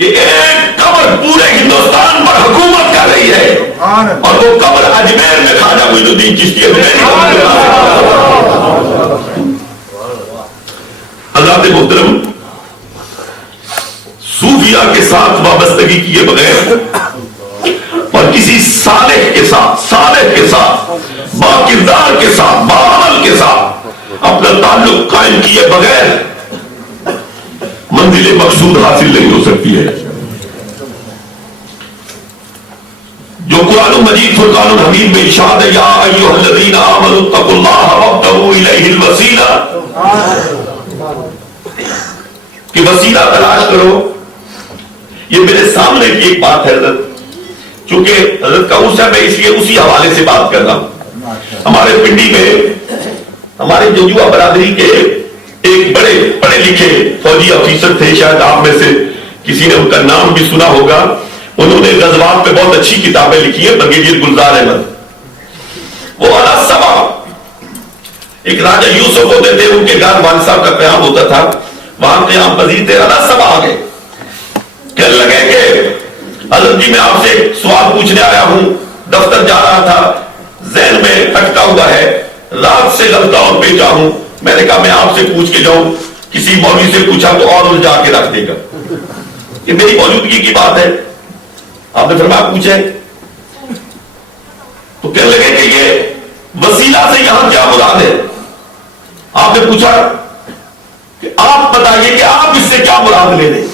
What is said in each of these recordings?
کہ ایک قبر پورے ہندوستان پر حکومت کر رہی ہے، اور وہ قبر اجمیر میں خواجہ معین الدین چشتی اجمیری۔ حضرات محترم، صوفیہ کے ساتھ وابستگی کیے بغیر اور کسی صالح کے ساتھ با کردار کے ساتھ، با عمل کے ساتھ اپنا تعلق قائم کیے بغیر منزل مقصود حاصل نہیں ہو سکتی ہے۔ جو قرآن مجید فرقان الحمید میں ارشاد ہے، یا ایھا الذین آمنوا اتقوا اللہ وابتغوا الیہ الوسیلہ، کہ وسیلہ تلاش کرو۔ یہ میرے سامنے کی ایک بات ہے حضرت، چونکہ حضرت کا غصہ ہے، میں اس لیے اسی حوالے سے بات کر رہا ہوں۔ ہمارے پنڈی میں ہمارے جنجوا برادری کے ایک بڑے پڑھے لکھے فوجی افیسر تھے، شاید آپ میں سے کسی نے ان کا نام بھی سنا ہوگا۔ انہوں نے غزوات پہ بہت اچھی کتابیں لکھی ہیں، بریگیڈیئر گلزار احمد۔ وہ اعلیٰ سبا ایک راجہ یوسف ہوتے تھے، ان کے گھر والد صاحب کا قیام ہوتا تھا، وہاں قیام پذیر تھے، اعلیٰ سبا آ گئے، کہنے لگے کہ حضرت جی میں آپ سے سوال پوچھنے آیا ہوں، دفتر جا رہا تھا، ذہن میں اٹکا ہوا ہے، رات سے غلطہ اور بھیجا ہوں، میں نے کہا میں آپ سے پوچھ کے جاؤں، کسی مولوی سے پوچھا تو اور الجھا کے رکھ دے گا، یہ میری موجودگی کی بات ہے۔ آپ نے فرمایا پوچھے، تو کہنے لگے کہ یہ وسیلہ سے یہاں کیا مراد ہے؟ آپ نے پوچھا کہ آپ بتائیے کہ آپ اس سے کیا مراد لے لیں؟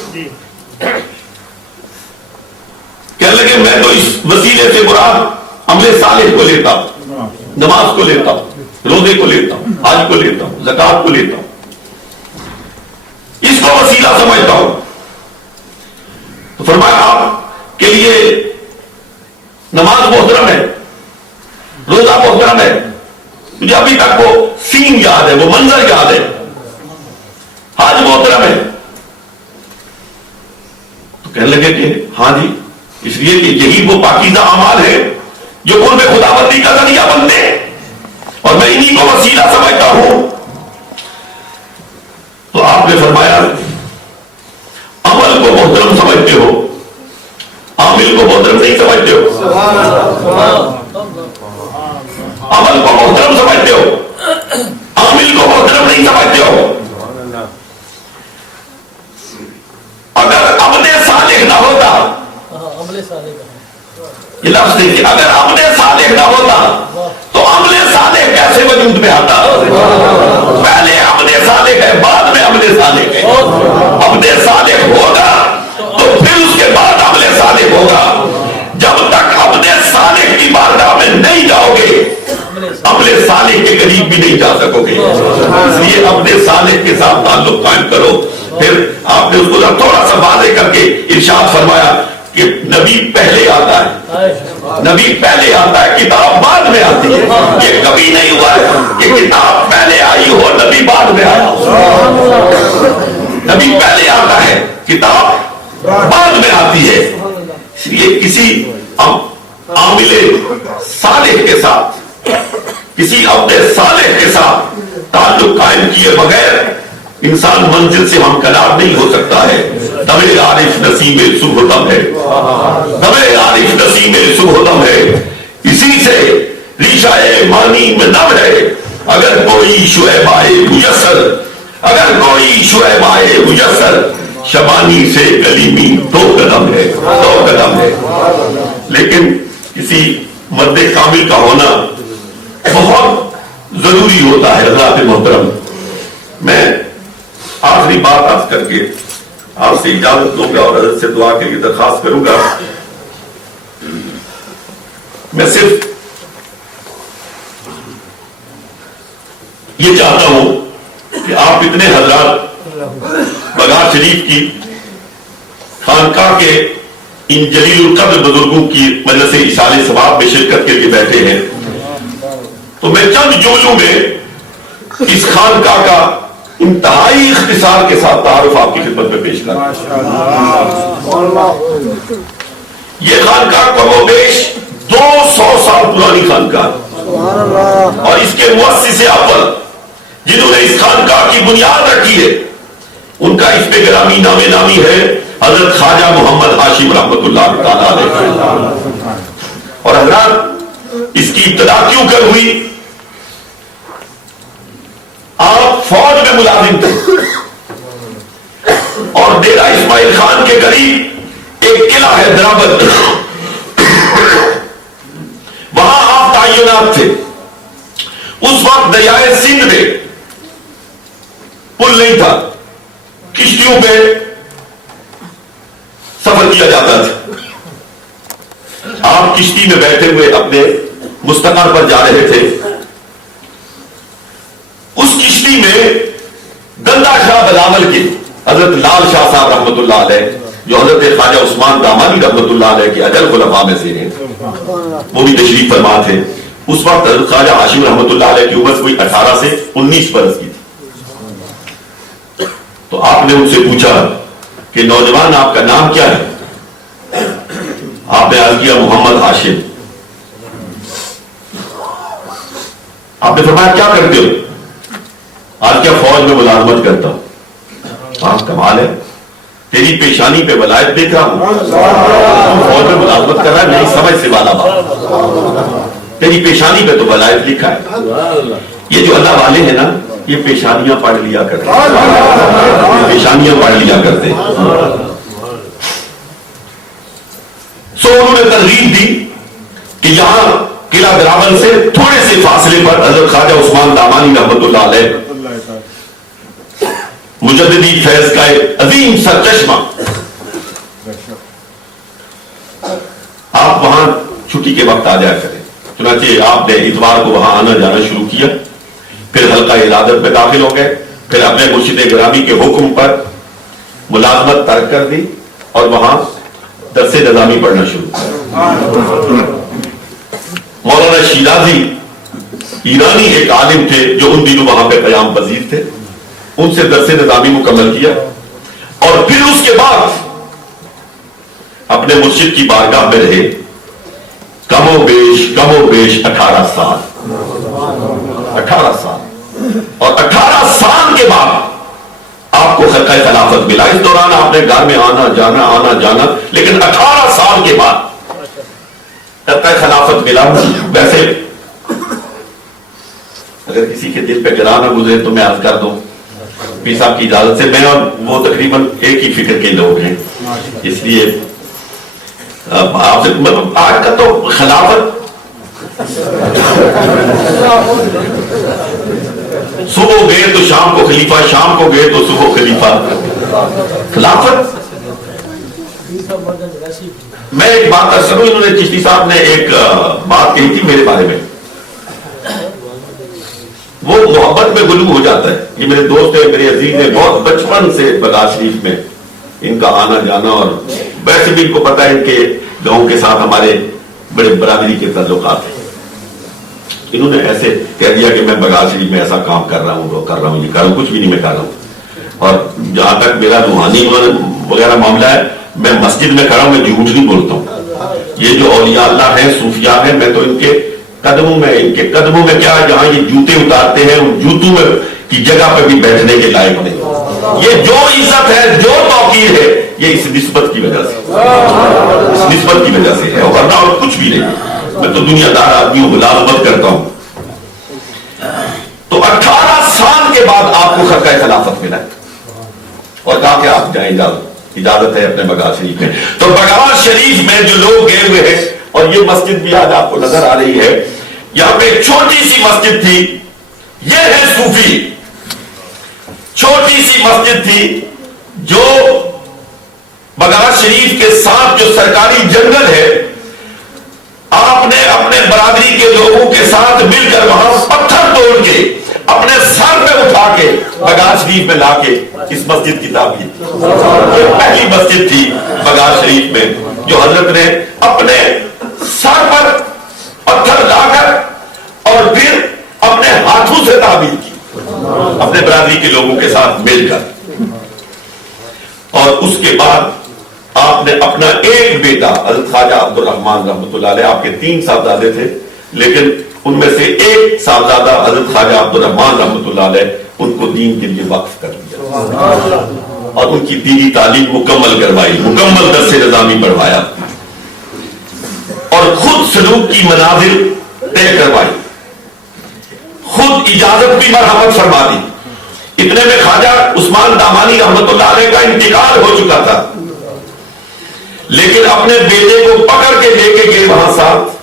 کہنے لگے میں تو اس وسیلے سے مراد عمل صالح کو لیتا ہوں، نماز کو لیتا ہوں، روزے کو لیتا ہوں، حج کو لیتا ہوں، زکات کو لیتا ہوں، اس کو وسیلہ سمجھتا ہوں۔ تو فرمایا آپ کے لیے نماز محترم ہے، روزہ محترم ہے، مجھے ابھی تک وہ سین یاد ہے، وہ منظر یاد ہے، حج محترم ہے۔ تو کہنے لگے کہ ہاں جی، اس لیے کہ یہی وہ پاکیزہ اعمال ہے جو قرب خداوندی کا ذریعہ بنتے ہیں، اور میں انہی کو وسیلہ سمجھتا ہوں۔ تو آپ نے فرمایا عمل کو محترم سمجھتے ہو، عامل کو محترم نہیں سمجھتے ہو، عمل کو محترم سمجھتے ہو، عامل کو محترم نہیں سمجھتے ہو۔ اگر عمل صالح نہ ہوتا، یہ لفظ دیکھیے، اگر عمل صالح نہ ہوتا تو عمل صالح کیسے وجود میں آتا؟ پہلے عمل صالح ہے، بعد میں عمل صالح ہے۔ عمل صالح ہوگا تو پھر اس کے بعد عمل صالح ہوگا۔ جب تک عمل صالح کی بارگاہ میں نہیں جاؤ گے، عمل صالح کے قریب بھی نہیں جا سکو گے۔ اس لیے عمل صالح کے ساتھ تعلق قائم کرو۔ پھر آپ نے اس کو تھوڑا سا واضح کر کے ارشاد فرمایا کہ نبی پہلے آتا ہے، نبی پہلے آتا ہے، کتاب بعد میں آتی ہے۔ یہ کبھی نہیں ہوا ہے کہ کتاب پہلے آئی ہو، نبی بعد میں آیا ہو۔ نبی پہلے آتا ہے، کتاب بعد میں آتی ہے۔ اس لیے کسی عامل صالح کے ساتھ، کسی عبد صالح کے ساتھ تعلق قائم کیے بغیر انسان منزل سے ہمکنار نہیں ہو سکتا ہے۔ دم عارف نسیم صبح دم ہے، دم عارف نسیم صبح دم ہے، اسی سے ریشہ مانی میں دم ہے۔ اگر کوئی شعیب آئے میسر، اگر کوئی شعیب آئے میسر، شبانی سے کلیمی 2 قدم ہے، 2 قدم ہے۔ لیکن کسی مرد کامل کا ہونا بہت ضروری ہوتا ہے حضرات محترم۔ میں آخری بات عرض کر کے آپ سے اجازت لوں گا اور حضرت سے دعا کے لیے درخواست کروں گا۔ میں صرف یہ چاہتا ہوں کہ آپ اتنے حضرات بگار شریف کی خانقاہ کے ان جلیل القدر بزرگوں کی مجلس ایصال ثواب میں شرکت کے لیے بیٹھے ہیں، تو میں چند جملوں میں اس خانقاہ کا انتہائی اختصار کے ساتھ تعارف آپ کی خدمت میں پیش کرتا ہوں۔ یہ خانقاہ کم و بیش 200 سال پرانی خانقاہ، اور اس کے مؤسس اول جنہوں نے اس خانقاہ کی بنیاد رکھی ہے، ان کا اس پہ گرامی نام نامی ہے حضرت خواجہ محمد ہاشم رحمت اللہ تعالیٰ علیہ. اور حضرات اس کی ابتدا کیوں کر ہوئی؟ آپ فوج میں ملازم تھے اور ڈیرہ اسماعیل خان کے قریب ایک قلعہ ہے درابد، وہاں آپ تعینات تھے. اس وقت دریائے سندھ میں پل نہیں تھا، کشتیوں پہ سفر کیا جاتا تھا. آپ کشتی میں بیٹھے ہوئے اپنے مستقر پر جا رہے تھے. اس کشتی میں گندا شاہ بلاول کے حضرت لال شاہ صاحب رحمت اللہ علیہ، جو حضرت خواجہ عثمان دامانی رحمت اللہ علیہ کے اجل خلفاء میں سے ہیں، وہ بھی تشریف فرما تھے. اس وقت حضرت خواجہ ہاشم رحمت اللہ علیہ کی عمر کوئی 18 سے 19 برس کی تھی. تو آپ نے ان سے پوچھا کہ نوجوان آپ کا نام کیا ہے؟ آپ نے عرض کیا محمد ہاشم. آپ نے فرمایا کیا کرتے ہو؟ آج کیا فوج میں ملازمت کرتا ہوں. ہاں کمال ہے، تیری پیشانی پہ ولایت دیکھ رہا ہوں. فوج میں ملازمت کر رہا ہے، نہیں سمجھ سے والا بات، تیری پیشانی پہ تو ولایت لکھا ہے. یہ جو اللہ والے ہیں نا، یہ پیشانیاں پڑھ لیا کرتے ہیں، پیشانیاں پڑھ لیا کرتے ہیں. سو انہوں نے ترغیب دی کہ یہاں قلعہ درابل سے تھوڑے سے فاصلے پر حضرت خواجہ عثمان دامانی رحمت اللہ علیہ، مجددی فیض کا ایک عظیم سا چشمہ، آپ وہاں چھٹی کے وقت آ جایا کریں. چنانچہ آپ نے اتوار کو وہاں آنا جانا شروع کیا. پھر حلقہ عیادت میں داخل ہو گئے. پھر اپنے مرشد گرامی کے حکم پر ملازمت ترک کر دی اور وہاں درس نظامی پڑھنا شروع کیا. مولانا شیرازی ایرانی ایک عالم تھے جو ان دنوں وہاں پہ قیام پذیر تھے، ان سے درس نظامی مکمل کیا. اور پھر اس کے بعد اپنے مرشد کی بارگاہ میں رہے کم و بیش 18 سال. 18 سال. اور 18 سال کے بعد آپ کو خلقہ خلافت ملا. اس دوران آپ نے گھر میں آنا جانا، لیکن 18 سال کے بعد خلقہ خلافت ملا. ویسے اگر کسی کے دل پہ گرا نہ گزرے تو میں عرض کر دوں، پیر صاحب کی اجازت سے، میں اور وہ تقریباً ایک ہی فکر کے لوگ ہیں، اس لیے آپ سے آج کا تو خلافت صبح گئے تو شام کو خلیفہ، شام کو گئے تو صبح خلیفہ. خلافت میں ایک بات کر سکوں، انہوں نے چشتی صاحب نے ایک بات کہی تھی میرے بارے میں، وہ محبت میں غلو ہو جاتا ہے. یہ میرے دوست ہیں، میرے عزیز ہیں، بہت بچپن سے بغداد شریف میں ان کا آنا جانا، اور ویسے بھی ان کو پتا ہے ان کے گاؤں کے ساتھ ہمارے بڑے برادری کے تعلقات ہیں. انہوں نے ایسے کہہ دیا کہ میں بغداد شریف میں ایسا کام کر رہا ہوں، وہ کر رہا ہوں، یہ کر رہا ہوں، کچھ بھی نہیں میں کر رہا ہوں. اور جہاں تک میرا روحانی وغیرہ معاملہ ہے، میں مسجد میں کھڑا ہوں، میں جھوٹ نہیں بولتا ہوں. یہ جو اولیاء اللہ ہیں، صوفیاء ہیں، میں تو ان کے قدموں میں کیا، جہاں یہ جوتے اتارتے ہیں ان جوتوں میں کی جگہ پہ بھی بیٹھنے کے لائق نہیں. یہ جو عزت ہے، جو توقیر ہے، یہ اس نسبت کی وجہ سے ہے، ورنہ اور کچھ بھی نہیں. میں تو دنیا دار آدمی ہوں، ملازمت کرتا ہوں. تو 18 سال کے بعد آپ کو خلقہ خلافت ملا اور کہا کہ آپ جائیں، اجازت ہے اپنے بغداد شریف میں. تو بغداد شریف میں جو لوگ گئے ہوئے ہیں، اور یہ مسجد بھی آج آپ کو نظر آ رہی ہے، یہاں پہ ایک چھوٹی سی مسجد تھی، یہ ہے صوفی. چھوٹی سی مسجد تھی جو بغداد شریف کے ساتھ جو سرکاری جنگل ہے، آپ نے اپنے برادری کے لوگوں کے ساتھ مل کر وہاں پتھر توڑ کے اپنے سر پہ اٹھا کے بغداد شریف میں لا کے اس مسجد کی تعمیر. یہ پہلی مسجد تھی بغداد شریف میں جو حضرت نے اپنے سر پر پتھر لا کر اور پھر اپنے ہاتھوں سے تعمیر کی، اپنے برادری کے لوگوں کے ساتھ مل کر. اور اس کے بعد آپ نے اپنا ایک بیٹا حضرت خواجہ عبد الرحمان رحمۃ اللہ علیہ، آپ کے 3 صاحبزادے تھے، لیکن ان میں سے ایک صاحبزادہ حضرت خواجہ عبد الرحمان رحمۃ اللہ علیہ، ان کو دین کے لیے وقف کر دیا. اور ان کی دینی تعلیم مکمل کروائی، مکمل درس نظامی پڑھوایا اور خود سلوک کی منازل طے کروائی، خود اجازت بھی مرحمت فرما دی۔ اتنے میں خواجہ عثمان دامانی رحمت اللہ علیہ کا انتقال ہو چکا تھا، لیکن اپنے بیٹے کو پکڑ کے لے کے گئے وہاں ساتھ